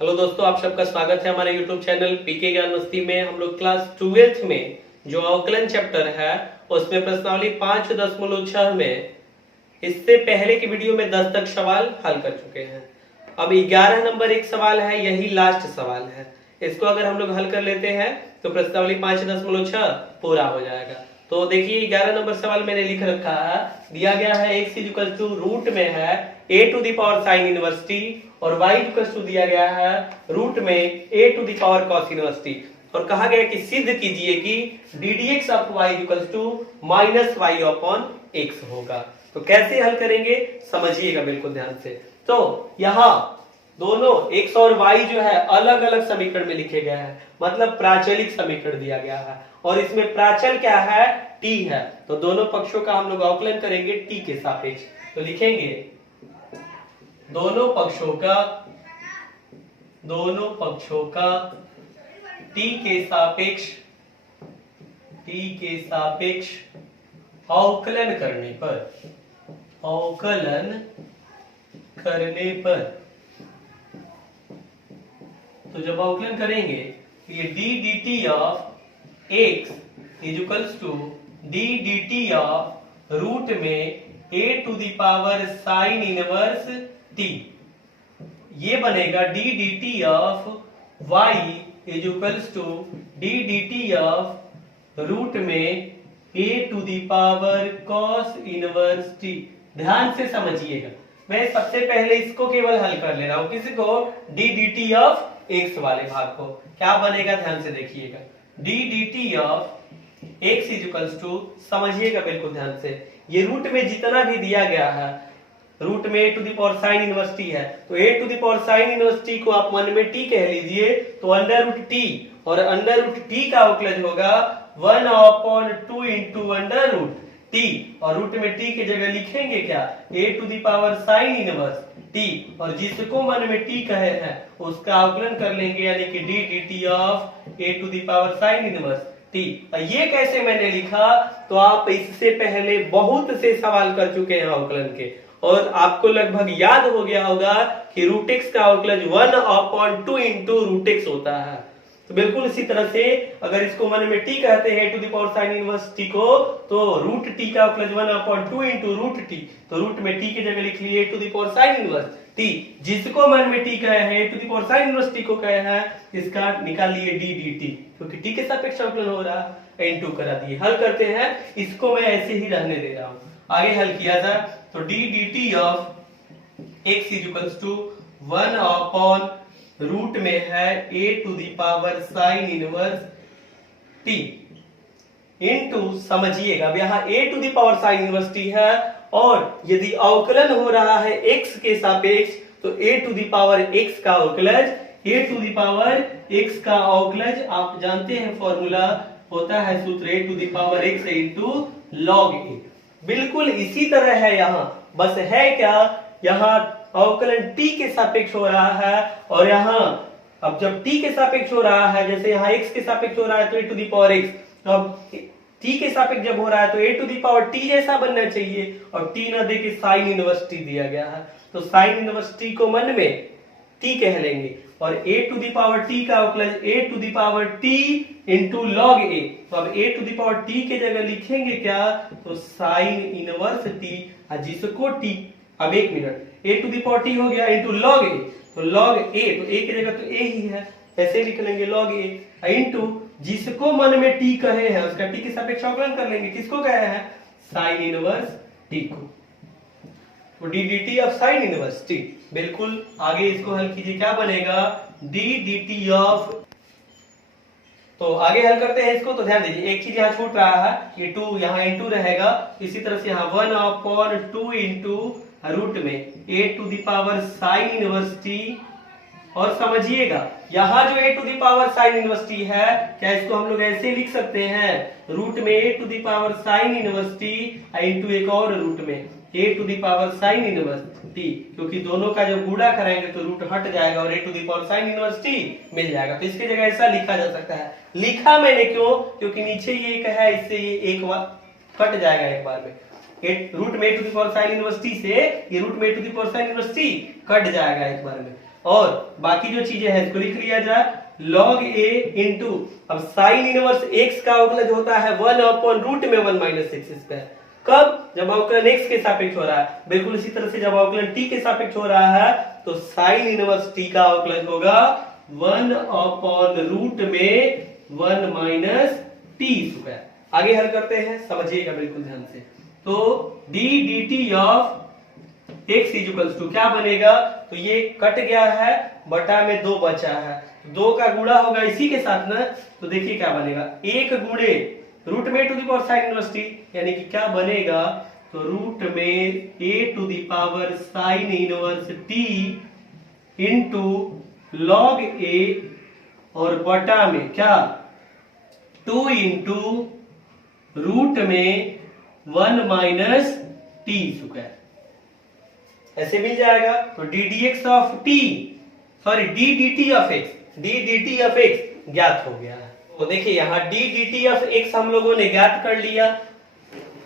Hello दोस्तों, आप सबका स्वागत है हमारे यूट्यूब चैनल पीके ज्ञान मस्ती में। हम लोग क्लास 12th में जो अवकलन चैप्टर है उसमें प्रश्नावली 5.6 में इससे पहले की वीडियो में 10 तक सवाल हल कर चुके हैं। अब 11 नंबर एक सवाल है, यही लास्ट सवाल है। इसको अगर हम लोग हल कर लेते हैं तो प्रश्नावली 5.6 पूरा हो जाएगा। तो देखिए 11 नंबर सवाल मैंने लिख रखा है, दिया गया है x इक्वल टू रूट में है a to the power sine inverse t और y इक्वल टू दिया गया है रूट में a to the power cos inverse t और कहा गया कि सिद्ध कीजिए कि d d x of y equal to minus y upon x होगा। तो कैसे हल करेंगे समझिएगा बिल्कुल ध्यान से। तो यहाँ दोनों x और y जो है अलग अलग समीकरण में लिखे गए हैं, मतलब प्राचलिक समीकरण दिया गया है और इसमें प्राचल क्या है, t है। तो दोनों पक्षों का हम लोग अवकलन करेंगे t के सापेक्ष। तो लिखेंगे दोनों पक्षों का t के सापेक्ष अवकलन करने पर तो जब अवकलन करेंगे तो ये d dt of x is equals to d dt of root में a to the power sine inverse t, ये बनेगा d dt of y is equals to d dt of root में a to the power cos inverse t। ध्यान से समझिएगा, मैं सबसे पहले इसको केवल हल कर ले रहा हूं, किसी को d dt ऑफ x वाले भाग को। क्या बनेगा ध्यान से देखिएगा, d dt of x is equals to, समझिएगा बिल्कुल ध्यान से, ये रूट में जितना भी दिया गया है, रूट में a to the power sine inverse t है, तो a to the power sine inverse t को आप 1 में t कह लीजिए, तो अंडर रूट t और अंडर रूट t का अवकलज होगा 1/2 इंटू अंडर रूट t और रूट में t की जगह लिखेंगे क्या, a to the power sine inverse t और जिसको मन में t कहे हैं उसका अवकलन कर लेंगे, यानी कि d dt of a to the power sine inverse t। ये कैसे मैंने लिखा, तो आप इससे पहले बहुत से सवाल कर चुके हैं अवकलन के और आपको लगभग याद हो गया होगा कि रूट एक्स का अवकलज 1/2 इंटू रूट एक्स होता है। तो बिल्कुल इसी तरह से अगर इसको मन में t कहते हैं to the power sine inverse t को, तो रूट t का अवकलज 1/2 इंटू रूट t, तो रूट में t की जगह लिख लिए to the power sine inverse t, जिसको मन में t कहे हैं to the power sine inverse t को कहे हैं, इसका निकाल लिए d dt, क्योंकि t के सापेक्ष अवकलन हो रहा है, इनटू करा दिए। हल करते हैं, इसको मैं ऐसे ही रहने दे रहा हूं, आगे हल किया था। तो d dt of x is equals to 1 root में है a to the power sine inverse t into, समझिएगा अब यहाँ a to the power sine inverse t है और यदि अवकलन हो रहा है x के सापेक्ष तो a to the power x का अवकलज, a to the power x का अवकलज आप जानते हैं फॉर्मूला होता है सूत्र a to the power x into log a। बिल्कुल इसी तरह है यहाँ, बस है क्या, यहाँ अवकलन t के सापेक्ष हो रहा है और यहाँ अब जब t के सापेक्ष हो रहा है, जैसे यहाँ x के सापेक्ष हो रहा है तो a to the power x, तो अब t के सापेक्ष जब हो रहा है तो a to the power t जैसा बनना चाहिए और t ना दे के साइन इनवर्स t दिया गया है, तो साइन इनवर्स t को मन में t कह लेंगे और a to the power t का अवकलज a to the power t into log a, तो अब a to the power t के जगह लिखेंगे क्या, तो साइन इनवर्स t, जिसको t, अब एक minute, a to the power t हो गया इंटू लॉग a, तो लॉग a, तो a की जगह तो a ही है, ऐसे लिख लेंगे लॉग a इंटू जिसको मन में t कहे हैं उसका t के सापेक्ष अवकलन कर लेंगे, किसको कहे हैं, साइन इनवर्स t को, तो d dt of sine inverse t। बिल्कुल आगे इसको हल कीजिए, क्या बनेगा, d dt ऑफ, तो आगे हल करते हैं इसको। तो ध्यान दीजिए एक चीज यहाँ छूट रहा है, ये 2 यहाँ इंटू रहेगा, इसी तरह से यहाँ 1/2 इंटू रूट में a to the power sine inverse t और समझिएगा यहाँ जो a to the power sine inverse t है, क्या इसको हम लोग ऐसे लिख सकते हैं, रूट में a to the power sine inverse t into एक और रूट में a to the power sine inverse t, क्योंकि दोनों का जब गुणा कराएंगे तो रूट हट जाएगा और a to the power sine inverse t मिल जाएगा। तो इसकी जगह ऐसा लिखा जा सकता है, लिखा मैंने क्यों, क्योंकि नीचे ये एक है, इससे ये एक बार कट जाएगा एक बार में, रूट में to the power sine inverse t से ये रूट में to the power sine inverse t कट जाएगा एक बार में। और बाकी जो चीजें हैं इसको लिख लिया जाए log a इंटू, अब साइन इनवर्स x का अवकलज होता है 1/√में 1 - x²। कब? जब अवकलन x के सापेक्ष हो रहा है। बिल्कुल इसी तरह से जब अवकलन t के सापेक्ष हो रहा है तो साइन इनवर्स t का अवकलज होगा 1/√में 1 - t²। आगे हल करते हैं, समझिएगा बिल्कुल ध्यान से। तो d dt of x equals to क्या बनेगा? तो ये कट गया है, बटा में 2 बचा है, 2 का गुणा होगा इसी के साथ ना, तो देखिए क्या बनेगा, 1 गुणे रूट में to the power sine inverse t, यानी कि क्या बनेगा, तो रूट में a to the power sine inverse t into log a और बटा में क्या 2 इंटू रूट में 1 - t²। ऐसे मिल जाएगा। तो d d x of T, sorry D d t of x, D d t of x ज्ञात हो गया है। तो देखिए यहाँ D d t of x हम लोगों ने ज्ञात कर लिया।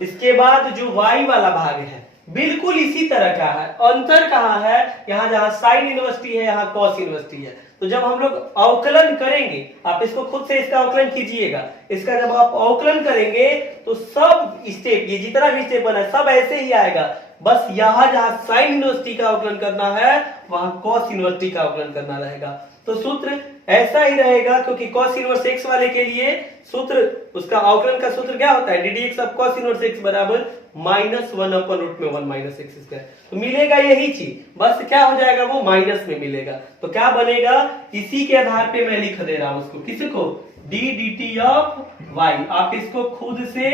इसके बाद जो y वाला भाग है बिल्कुल इसी तरह का है। अंतर कहाँ है? यहाँ जहाँ साइन इनवर्स टी है यहाँ कॉस इनवर्स टी है। तो जब हम लोग अवकलन करेंगे, आप इसको खुद से इसका अवकलन कीजिएगा, इसका जब आप अवकलन करेंगे तो सब स्टेप, ये जितना भी स्टेप बना है सब ऐसे ही आएगा। बस यहाँ जहाँ साइन इनवर्स टी का अवकलन करना है वहां कॉस इनवर्स टी का अवकलन करना रहेगा। तो सूत्र ऐसा ही रहेगा, क्योंकि कॉस इनवर्स एक्स वाले के लिए सूत्र, उसका अवकलन का सूत्र क्या होता है, d d x of cos inverse x बराबर -1/√में 1 - x²। तो मिलेगा यही चीज, बस क्या हो जाएगा, वो माइनस में मिलेगा। तो क्या बनेगा, इसी के आधार पे मैं लिख दे रहा हूं उसको, किसको, d d t of y. आप इसको खुद से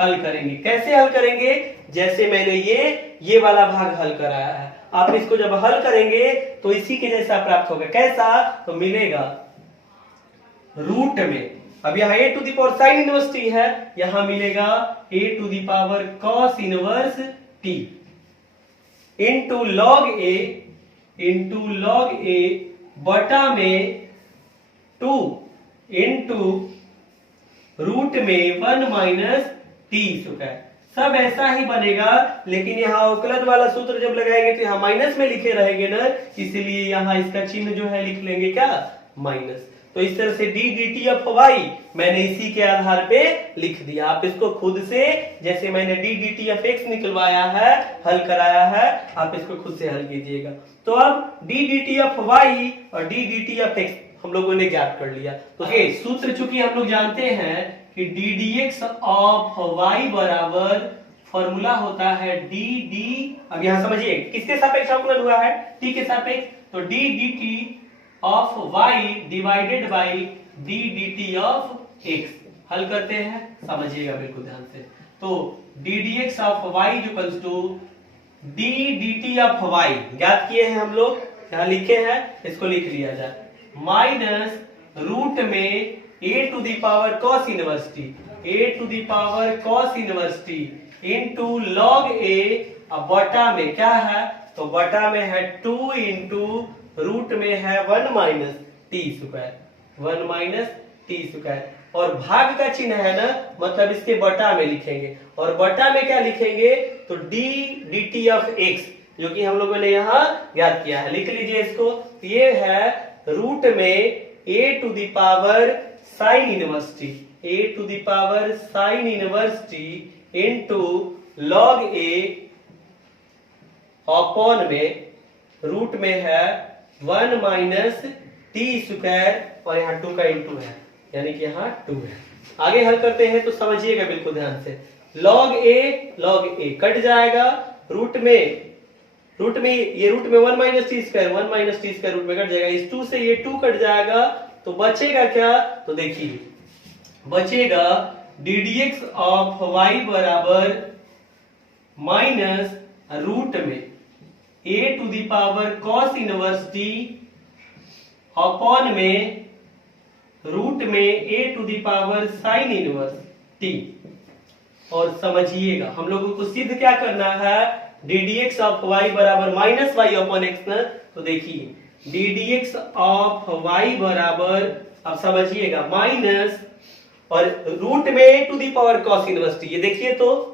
हल करेंगे। कैसे हल करेंगे? जैसे मैंने ये वाला भाग हल कराया है, आप इसको जब हल करेंगे तो इसी के जैसा प्राप्त होगा। कैसा? तो मिलेगा रूट में, अब यहाँ a to the power sine inverse t है, यहां मिलेगा a to the power cos inverse t into log a बटा में 2 इंटू रूट में 1 - t²। सब ऐसा ही बनेगा, लेकिन यहाँ अवकलन वाला सूत्र जब लगाएंगे तो यहाँ माइनस में लिखे रहेंगे ना, इसलिए यहाँ इसका चिन्ह जो है लिख लेंगे क्या, माइनस। तो इस तरह से d d t of y मैंने इसी के आधार पे लिख दिया। आप इसको खुद से, जैसे मैंने D d t of x निकलवाया है, हल कराया है, आप इसको खुद से हल कीजिएगा। तो अब d d t of y और d d t of x हम लोगों ने ज्ञात कर लिया। तो सूत्र चूंकि हम लोग जानते हैं कि d d x of y बराबर फॉर्मूला होता है डी डी, अब यहां समझिए किसके सापेक्ष अवकलन हुआ है, टी के सापेक्ष, तो d d t of y divided by d d t of x. हल करते हैं, समझिएगा बिल्कुल ध्यान से। तो d d x of y equals to d d t of y ज्ञात किए हैं हम लोग, यहाँ लिखे हैं, इसको लिख लिया जाए, माइनस रूट में a to the power cos inverse t, a to the power cos inverse t into log a, अब बटा में क्या है, तो बटा में है 2 इंटू रूट में है 1 - t², 1 - t², और भाग का चिन्ह है ना, मतलब इसके बटा में लिखेंगे, और बटा में क्या लिखेंगे, तो d d t of x, जो कि हम लोगों ने यहाँ ज्ञात किया है, लिख लीजिए इसको। ये है रूट में a to the power sine inverse t, a to the power sine inverse t into log a upon में रूट में है 1 - t², और यहाँ 2 का इंटू है, यानी कि यहाँ 2 है। आगे हल करते हैं तो समझिएगा बिल्कुल ध्यान से। log a कट जाएगा, रूट में ये रूट में 1 - t², 1 - t² रूट में कट जाएगा, इस 2 से ये 2 कट जाएगा, तो बचेगा क्या, तो देखिए बचेगा d d x of y बराबर माइनस रूट में a to the power cos inverse t upon में रूट में a to the power sine inverse t. और समझिएगा हम लोगों को सिद्ध क्या करना है, d d x of y बराबर माइनस वाई अपॉन एक्स न, तो देखिए d d x of y बराबर, अब समझिएगा, माइनस और रूट में a to the power cos inverse T. ये देखिए तो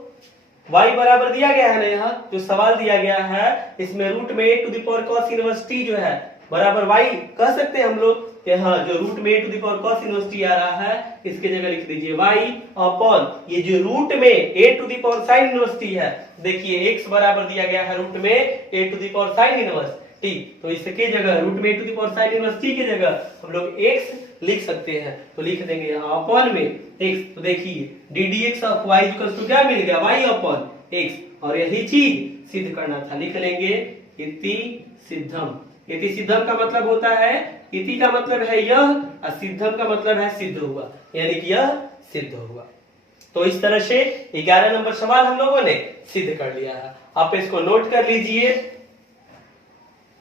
y बराबर दिया गया है ना, यहाँ जो सवाल दिया गया है इसमें रूट में a to the power cos inverse t जो है बराबर y कह सकते हैं हम लोग कि हाँ जो रूट में a to the power cos inverse t आ रहा है इसके जगह लिख दीजिए y अपॉन ये जो रूट में a to the power sin inverse t है, देखिए x बराबर दिया गया है रूट में a to the power sin inverse t, तो इसके जगह रूट में a to the power sin inverse t की जगह हम लोग x लिख सकते हैं, तो लिख देंगे यहाँ अपॉन में x। तो देखिए d d x of y equals to क्या मिल गया y अपॉन x, और यही चीज सिद्ध करना था, लिख लेंगे इति सिद्धम। इति सिद्धम का मतलब होता है, इति का मतलब है यह और सिद्धम का मतलब है सिद्ध हुआ, यानी कि यह सिद्ध हुआ। तो इस तरह से 11 नंबर सवाल हम लोगों ने सिद्ध कर लिया है, आप इसको नोट कर लीजिए।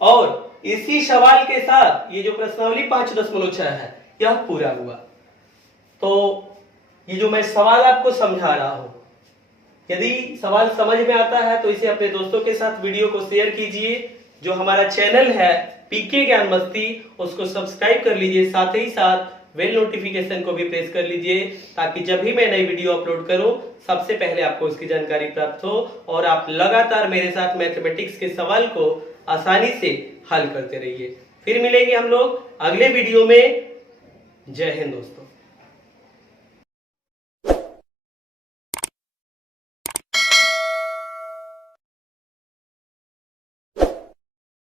और इसी सवाल के साथ ये जो प्रश्नावली 5.6 है यह पूरा हुआ। तो ये जो मैं सवाल आपको समझा रहा हूं, यदि सवाल समझ में आता है तो इसे अपने दोस्तों के साथ वीडियो को शेयर कीजिए। जो हमारा चैनल है पीके ज्ञान मस्ती उसको सब्सक्राइब कर लीजिए, साथ ही साथ बेल नोटिफिकेशन को भी प्रेस कर लीजिए ताकि जब भी मैं नई वीडियो अपलोड करूं सबसे पहले आपको उसकी जानकारी प्राप्त हो और आप लगातार मेरे साथ मैथमेटिक्स के सवाल को आसानी से हल करते रहिए। फिर मिलेंगे हम लोग अगले वीडियो में। जय हिंद दोस्तों।